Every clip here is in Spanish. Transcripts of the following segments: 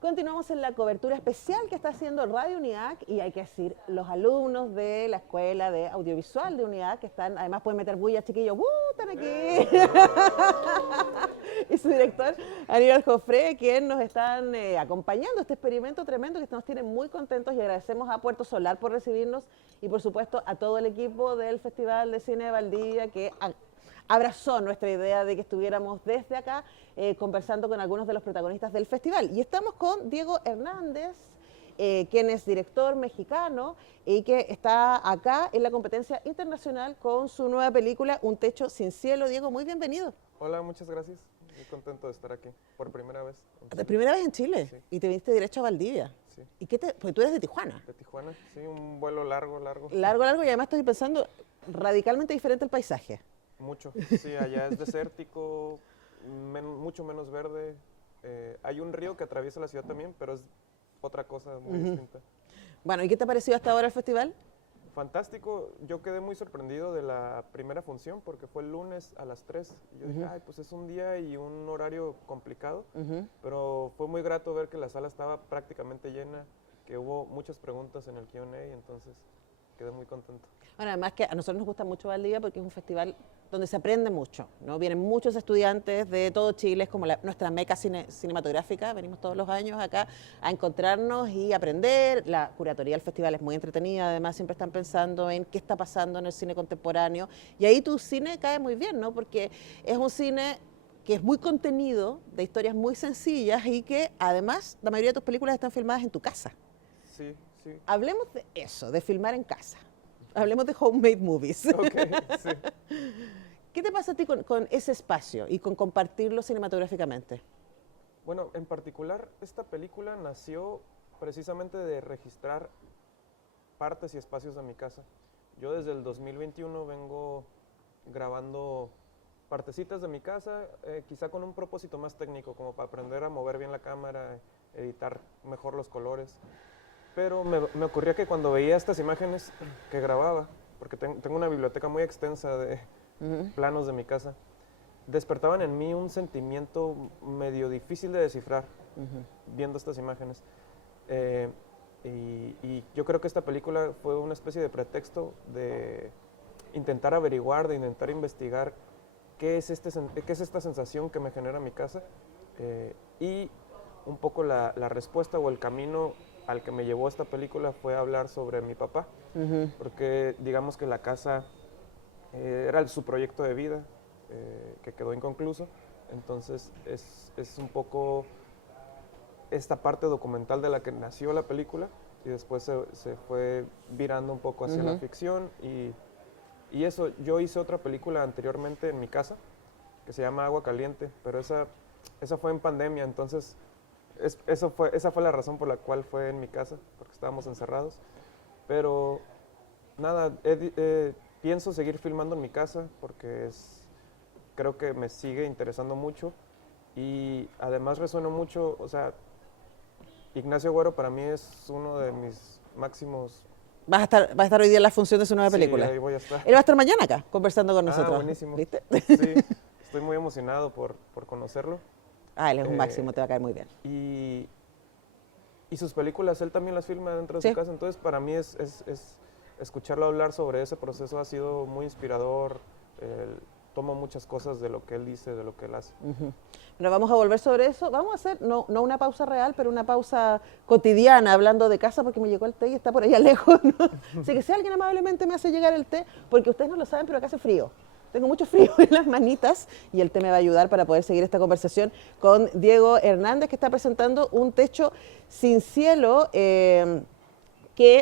Continuamos en la cobertura especial que está haciendo Radio UNIAC y hay que decir, los alumnos de la Escuela de Audiovisual de UNIAC que están, además pueden meter bulla, chiquillos, están aquí. Y su director, Aníbal Jofré, quien nos están acompañando este experimento tremendo que nos tiene muy contentos y agradecemos a Puerto Solar por recibirnos y por supuesto a todo el equipo del Festival de Cine de Valdivia que abrazó nuestra idea de que estuviéramos desde acá conversando con algunos de los protagonistas del festival. Y estamos con Diego Hernández, quien es director mexicano y que está acá en la competencia internacional con su nueva película, Un techo sin cielo. Diego, muy bienvenido. Hola, muchas gracias. Muy contento de estar aquí por primera vez. ¿De primera vez en Chile? Sí. Y te viniste derecho a Valdivia. Sí. ¿Y qué te...? Pues tú eres de Tijuana. De Tijuana, sí, un vuelo largo. Largo, y además estoy pensando radicalmente diferente el paisaje. Mucho, sí, allá es desértico, mucho menos verde. Hay un río que atraviesa la ciudad también, pero es otra cosa muy distinta. Bueno, ¿y qué te ha parecido hasta ahora el festival? Fantástico, yo quedé muy sorprendido de la primera función porque fue el lunes a las 3. Y yo dije, ay, pues es un día y un horario complicado, pero fue muy grato ver que la sala estaba prácticamente llena, que hubo muchas preguntas en el Q&A, entonces quedé muy contento. Bueno, además que a nosotros nos gusta mucho Valdivia porque es un festival donde se aprende mucho, ¿no? Vienen muchos estudiantes de todo Chile, es como nuestra meca cinematográfica, venimos todos los años acá a encontrarnos y aprender. La curatoría del festival es muy entretenida, además siempre están pensando en qué está pasando en el cine contemporáneo y ahí tu cine cae muy bien, ¿no? Porque es un cine que es muy contenido, de historias muy sencillas y que además la mayoría de tus películas están filmadas en tu casa. Sí, sí. Hablemos de eso, de filmar en casa. Hablemos de homemade movies. Okay, sí. ¿Qué te pasa a ti con ese espacio y con compartirlo cinematográficamente? Bueno, en particular, esta película nació precisamente de registrar partes y espacios de mi casa. Yo desde el 2021 vengo grabando partecitas de mi casa, quizá con un propósito más técnico, como para aprender a mover bien la cámara, editar mejor los colores. Pero me ocurría que cuando veía estas imágenes que grababa, porque tengo una biblioteca muy extensa de planos de mi casa, despertaban en mí un sentimiento medio difícil de descifrar viendo estas imágenes. Y yo creo que esta película fue una especie de pretexto de intentar averiguar, de intentar investigar qué es esta sensación que me genera mi casa y un poco la respuesta o el camino al que me llevó esta película fue hablar sobre mi papá, porque digamos que la casa era su proyecto de vida que quedó inconcluso, entonces es un poco esta parte documental de la que nació la película y después se fue virando un poco hacia la ficción y eso, yo hice otra película anteriormente en mi casa que se llama Agua Caliente, pero esa fue en pandemia, entonces esa fue la razón por la cual fue en mi casa, porque estábamos encerrados. Pero nada, pienso seguir filmando en mi casa porque creo que me sigue interesando mucho y además resueno mucho, o sea, Ignacio Güero para mí es uno de mis máximos. ¿Vas a estar hoy día en la función de su nueva película? Sí, ahí voy a estar. Él va a estar mañana acá, conversando con nosotros. Buenísimo. ¿Viste? Sí, estoy muy emocionado por conocerlo. Él es un máximo, te va a caer muy bien. Y sus películas, él también las filma dentro de su casa, entonces para mí es escucharlo hablar sobre ese proceso ha sido muy inspirador, tomo muchas cosas de lo que él dice, de lo que él hace. Pero vamos a volver sobre eso, vamos a hacer, no una pausa real, pero una pausa cotidiana, hablando de casa, porque me llegó el té y está por allá lejos, ¿no? Así que si alguien amablemente me hace llegar el té, porque ustedes no lo saben, pero acá hace frío. Tengo mucho frío en las manitas y el té me va a ayudar para poder seguir esta conversación con Diego Hernández, que está presentando Un techo sin cielo, que,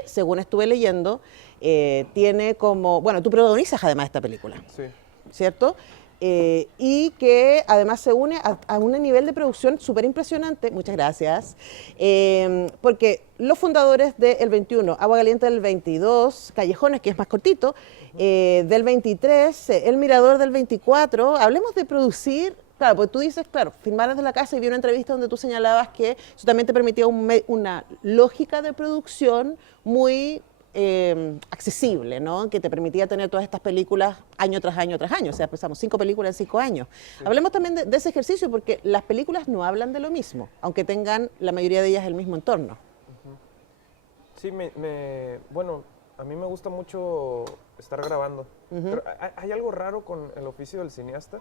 según estuve leyendo, tiene como... Bueno, tú protagonizas además esta película, sí, ¿cierto? Y que además se une a un nivel de producción súper impresionante, muchas gracias, porque los fundadores del 21, Agua Caliente del 22, Callejones, que es más cortito, del 23, El Mirador del 24, hablemos de producir, claro, porque tú dices, claro, filmar desde la casa y vi una entrevista donde tú señalabas que eso también te permitía una lógica de producción muy accesible, ¿no? Que te permitía tener todas estas películas año tras año tras año. O sea, empezamos 5 películas en 5 años. Sí. Hablemos también de ese ejercicio, porque las películas no hablan de lo mismo, aunque tengan la mayoría de ellas el mismo entorno. Sí, bueno, a mí me gusta mucho estar grabando. Pero hay algo raro con el oficio del cineasta.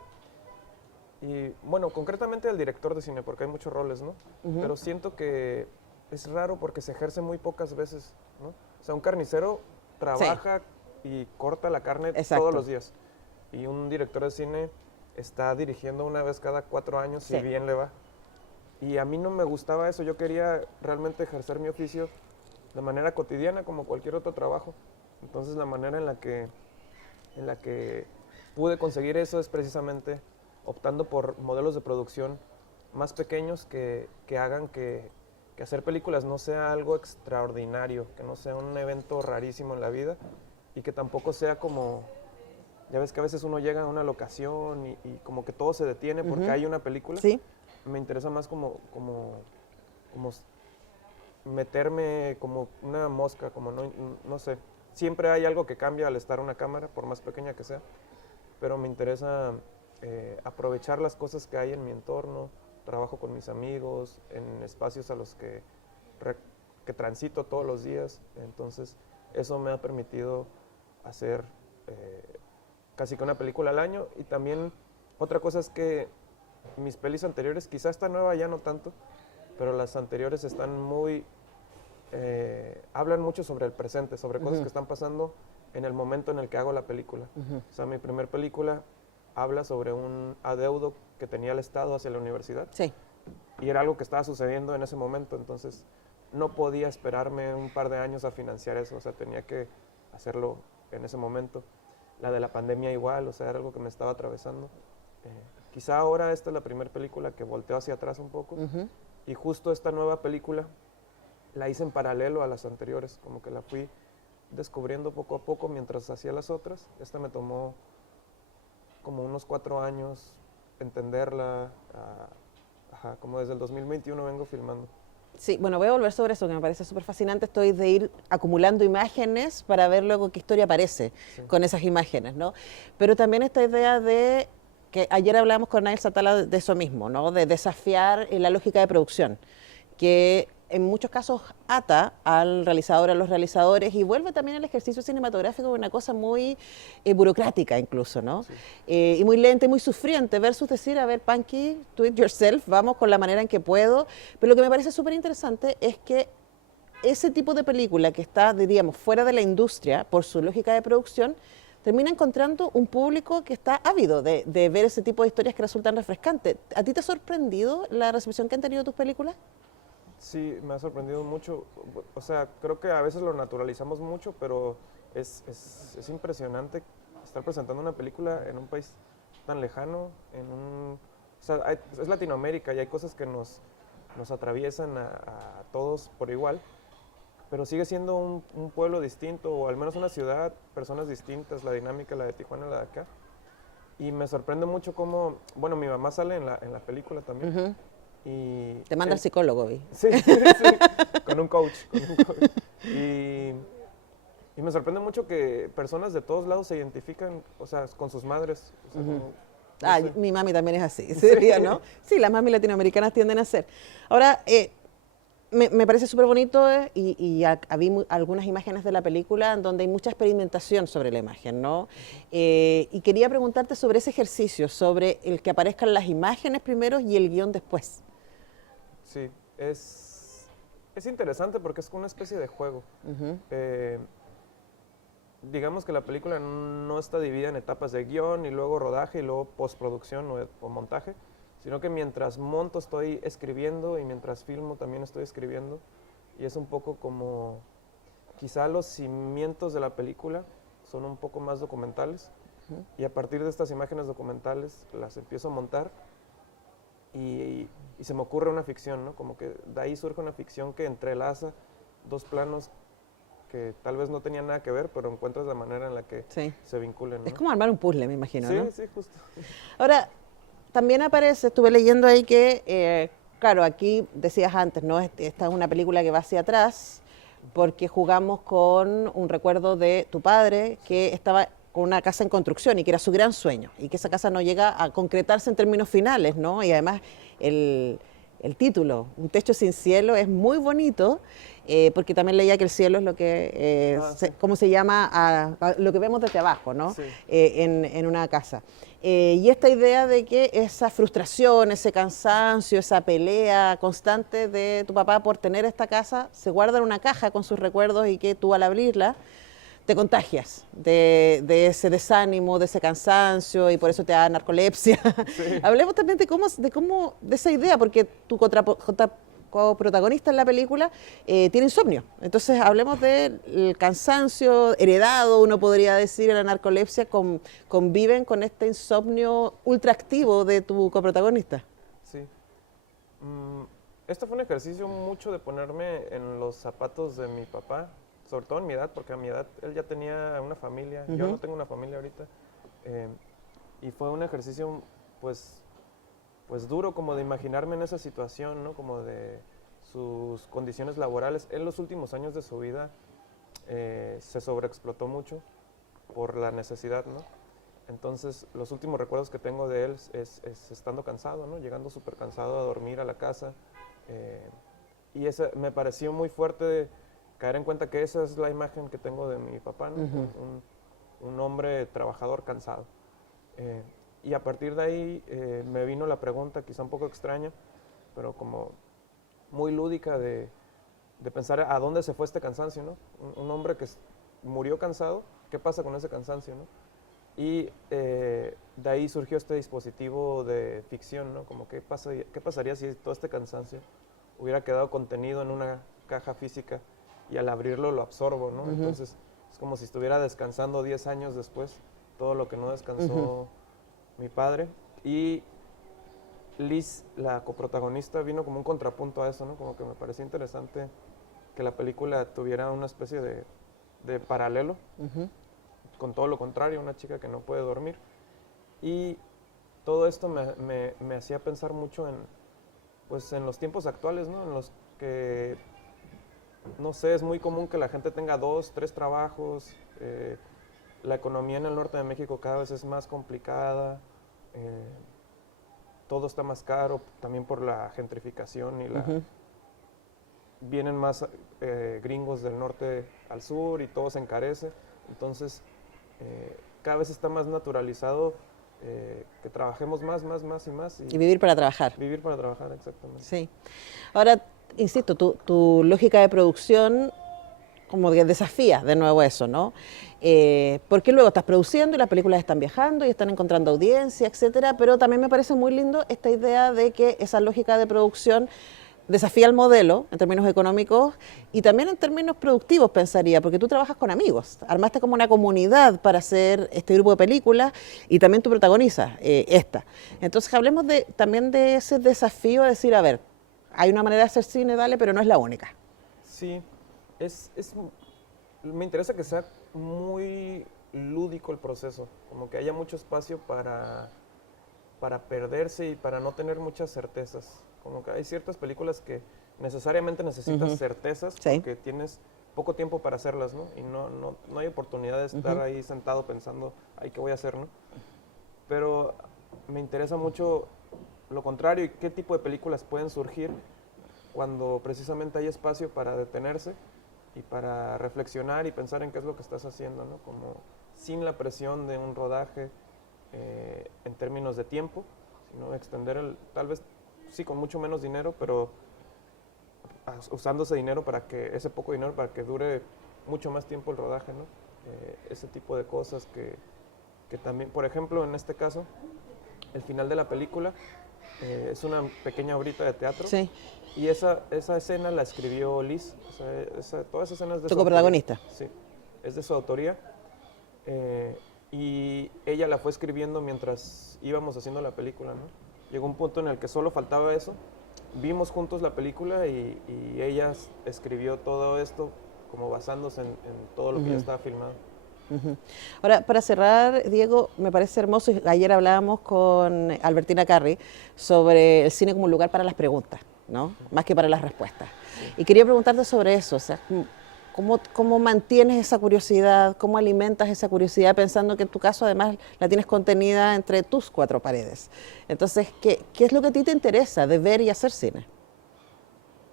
Y bueno, concretamente del director de cine, porque hay muchos roles, ¿no? Pero siento que es raro porque se ejerce muy pocas veces, ¿no? O sea, un carnicero trabaja y corta la carne todos los días. Y un director de cine está dirigiendo una vez cada 4 años, si bien le va. Y a mí no me gustaba eso. Yo quería realmente ejercer mi oficio de manera cotidiana, como cualquier otro trabajo. Entonces, la manera en la que pude conseguir eso es precisamente optando por modelos de producción más pequeños que hagan que hacer películas no sea algo extraordinario, que no sea un evento rarísimo en la vida y que tampoco sea como, ya ves que a veces uno llega a una locación y como que todo se detiene porque hay una película. Sí. Me interesa más como meterme como una mosca, como no sé. Siempre hay algo que cambia al estar una cámara, por más pequeña que sea, pero me interesa aprovechar las cosas que hay en mi entorno. Trabajo con mis amigos, en espacios a los que transito todos los días. Entonces, eso me ha permitido hacer casi que una película al año. Y también otra cosa es que mis pelis anteriores, quizá esta nueva ya no tanto, pero las anteriores están muy... hablan mucho sobre el presente, sobre cosas que están pasando en el momento en el que hago la película. O sea, mi primer película habla sobre un adeudo que tenía el Estado hacia la universidad. Sí. Y era algo que estaba sucediendo en ese momento, entonces no podía esperarme un par de años a financiar eso, o sea, tenía que hacerlo en ese momento. La de la pandemia igual, o sea, era algo que me estaba atravesando. Quizá ahora esta es la primera película que volteo hacia atrás un poco, y justo esta nueva película la hice en paralelo a las anteriores, como que la fui descubriendo poco a poco mientras hacía las otras. Esta me tomó como unos 4 años entenderla, como desde el 2021 vengo filmando. Sí, bueno, voy a volver sobre eso, que me parece súper fascinante. Estoy de ir acumulando imágenes para ver luego qué historia aparece con esas imágenes, ¿no? Pero también esta idea de que ayer hablamos con Nael Satala de eso mismo, ¿no? De desafiar la lógica de producción, que en muchos casos ata al realizador, a los realizadores, y vuelve también al ejercicio cinematográfico una cosa muy burocrática incluso, ¿no? Sí. Y muy lenta y muy sufriente, versus decir, a ver, Punky, do it yourself, vamos con la manera en que puedo. Pero lo que me parece súper interesante es que ese tipo de película que está, diríamos, fuera de la industria, por su lógica de producción, termina encontrando un público que está ávido de ver ese tipo de historias que resultan refrescantes. ¿A ti te ha sorprendido la recepción que han tenido tus películas? Sí, me ha sorprendido mucho. O sea, creo que a veces lo naturalizamos mucho, pero es impresionante estar presentando una película en un país tan lejano, o sea, es Latinoamérica y hay cosas que nos atraviesan a todos por igual, pero sigue siendo un pueblo distinto, o al menos una ciudad, personas distintas, la dinámica, la de Tijuana, la de acá. Y me sorprende mucho cómo, bueno, mi mamá sale en la película también. Y te manda el psicólogo, ¿vi? Sí, con un coach. Y me sorprende mucho que personas de todos lados se identifican, o sea, con sus madres. O sea, no sé. Mi mami también es así, sería, ¿no? Sí, las mamis latinoamericanas tienden a ser. Ahora, me parece súper bonito y vi algunas imágenes de la película en donde hay mucha experimentación sobre la imagen, ¿no? Y quería preguntarte sobre ese ejercicio, sobre el que aparezcan las imágenes primero y el guión después. Sí, es interesante porque es una especie de juego. Digamos que la película no está dividida en etapas de guión y luego rodaje y luego postproducción o montaje, sino que mientras monto estoy escribiendo y mientras filmo también estoy escribiendo, y es un poco como, quizá los cimientos de la película son un poco más documentales, y a partir de estas imágenes documentales las empiezo a montar y se me ocurre una ficción, ¿no? Como que de ahí surge una ficción que entrelaza dos planos que tal vez no tenían nada que ver, pero encuentras la manera en la que se vinculen, ¿no? Es como armar un puzzle, me imagino, ¿no? Sí, justo. Ahora, también aparece, estuve leyendo ahí que, claro, aquí decías antes, ¿no? Esta es una película que va hacia atrás, porque jugamos con un recuerdo de tu padre que estaba con una casa en construcción y que era su gran sueño, y que esa casa no llega a concretarse en términos finales, ¿no? Y además el título, Un techo sin cielo, es muy bonito, porque también leía que el cielo es lo que, Sí. ¿cómo se llama? A lo que vemos desde abajo, ¿no? Sí. En una casa. Y esta idea de que esa frustración, ese cansancio, esa pelea constante de tu papá por tener esta casa, se guarda en una caja con sus recuerdos y que tú al abrirla te contagias de ese desánimo, de ese cansancio, y por eso te da narcolepsia. Sí. Hablemos también de esa idea, porque tu coprotagonista en la película tiene insomnio. Entonces hablemos del cansancio heredado, uno podría decir, en la narcolepsia, conviven con este insomnio ultraactivo de tu coprotagonista. Sí. Esto fue un ejercicio mucho de ponerme en los zapatos de mi papá, sobre todo en mi edad, porque a mi edad él ya tenía una familia, yo no tengo una familia ahorita, y fue un ejercicio pues duro, como de imaginarme en esa situación, ¿no? Como de sus condiciones laborales. En los últimos años de su vida se sobreexplotó mucho por la necesidad, ¿no? Entonces, los últimos recuerdos que tengo de él es estando cansado, ¿no? Llegando súper cansado a dormir a la casa. Y me pareció muy fuerte caer en cuenta que esa es la imagen que tengo de mi papá, ¿no? Un hombre trabajador cansado. Y a partir de ahí me vino la pregunta, quizá un poco extraña, pero como muy lúdica, de pensar a dónde se fue este cansancio, ¿no? Un hombre que murió cansado, ¿qué pasa con ese cansancio, no? Y de ahí surgió este dispositivo de ficción, ¿no? Como qué pasaría si todo este cansancio hubiera quedado contenido en una caja física y al abrirlo lo absorbo, ¿no? Entonces es como si estuviera descansando 10 años después todo lo que no descansó mi padre. Y Liz, la coprotagonista, vino como un contrapunto a eso, ¿no? Como que me pareció interesante que la película tuviera una especie de paralelo, con todo lo contrario, una chica que no puede dormir. Y todo esto me hacía pensar mucho pues, en los tiempos actuales, ¿no? En los que, no sé, es muy común que la gente tenga 2, 3 trabajos. La economía en el norte de México cada vez es más complicada. Todo está más caro, también por la gentrificación y vienen más gringos del norte al sur y todo se encarece. Entonces, cada vez está más naturalizado que trabajemos más y más. Y vivir para trabajar. Vivir para trabajar, exactamente. Sí. Ahora, insisto, tu lógica de producción como que desafía de nuevo eso, ¿no? Porque luego estás produciendo y las películas están viajando y están encontrando audiencia, etcétera, pero también me parece muy lindo esta idea de que esa lógica de producción desafía el modelo en términos económicos y también en términos productivos, pensaría, porque tú trabajas con amigos, armaste como una comunidad para hacer este grupo de películas y también tú protagonizas esta. Entonces hablemos también de ese desafío de decir, a ver, hay una manera de hacer cine, dale, pero no es la única. Sí, me interesa que sea muy lúdico el proceso, como que haya mucho espacio para perderse y para no tener muchas certezas. Como que hay ciertas películas que necesariamente necesitas certezas porque tienes poco tiempo para hacerlas, ¿no? Y no hay oportunidad de estar ahí sentado pensando, ay, ¿qué voy a hacer, no? Pero me interesa mucho lo contrario y qué tipo de películas pueden surgir cuando precisamente hay espacio para detenerse y para reflexionar y pensar en qué es lo que estás haciendo, ¿no? Como sin la presión de un rodaje en términos de tiempo, sino extender tal vez sí con mucho menos dinero, pero usando ese poco dinero para que dure mucho más tiempo el rodaje, ¿no? Ese tipo de cosas que también, por ejemplo, en este caso, el final de la película es una pequeña obrita de teatro. Sí. Y esa escena la escribió Liz, o sea, toda esa escena es de tu su coprotagonista. autoría. Sí, es de su autoría. Y ella la fue escribiendo mientras íbamos haciendo la película, ¿no? Llegó un punto en el que solo faltaba eso. Vimos juntos la película y ella escribió todo esto como basándose en todo lo que ya estaba filmado. Ahora, para cerrar, Diego, me parece hermoso, ayer hablábamos con Albertina Carri sobre el cine como un lugar para las preguntas, ¿no? Más que para las respuestas. Y quería preguntarte sobre eso, o sea, ¿Cómo mantienes esa curiosidad? ¿Cómo alimentas esa curiosidad pensando que en tu caso además la tienes contenida entre tus cuatro paredes? Entonces, ¿qué es lo que a ti te interesa de ver y hacer cine?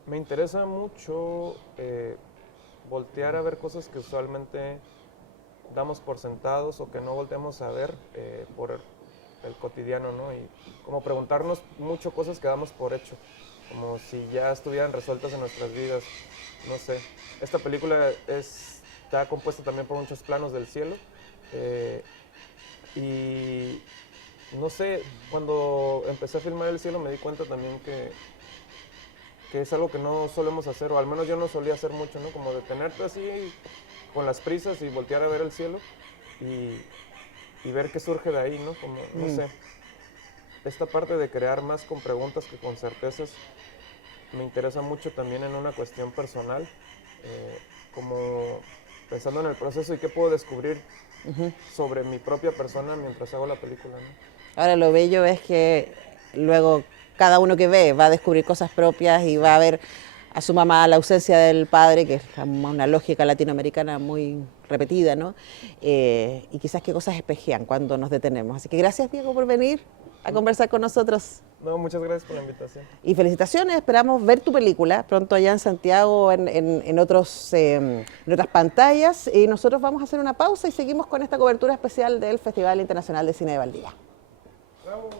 Me interesa mucho voltear a ver cosas que usualmente damos por sentados o que no volteamos a ver por el cotidiano, ¿no? Y como preguntarnos mucho cosas que damos por hecho, como si ya estuvieran resueltas en nuestras vidas. No sé, esta película está compuesta también por muchos planos del cielo y no sé, cuando empecé a filmar el cielo me di cuenta también que es algo que no solemos hacer, o al menos yo no solía hacer mucho, ¿no? Como detenerte así con las prisas y voltear a ver el cielo y ver qué surge de ahí, ¿no? Como, no sé, esta parte de crear más con preguntas que con certezas me interesa mucho también en una cuestión personal, como pensando en el proceso y qué puedo descubrir sobre mi propia persona mientras hago la película, ¿no? Ahora lo bello es que luego cada uno que ve va a descubrir cosas propias y va a ver a su mamá la ausencia del padre, que es una lógica latinoamericana muy repetida, ¿no? Y quizás qué cosas espejean cuando nos detenemos. Así que gracias, Diego, por venir a conversar con nosotros. No, muchas gracias por la invitación. Y felicitaciones, esperamos ver tu película pronto allá en Santiago, en otras pantallas. Y nosotros vamos a hacer una pausa y seguimos con esta cobertura especial del Festival Internacional de Cine de Valdivia. ¡Bravo!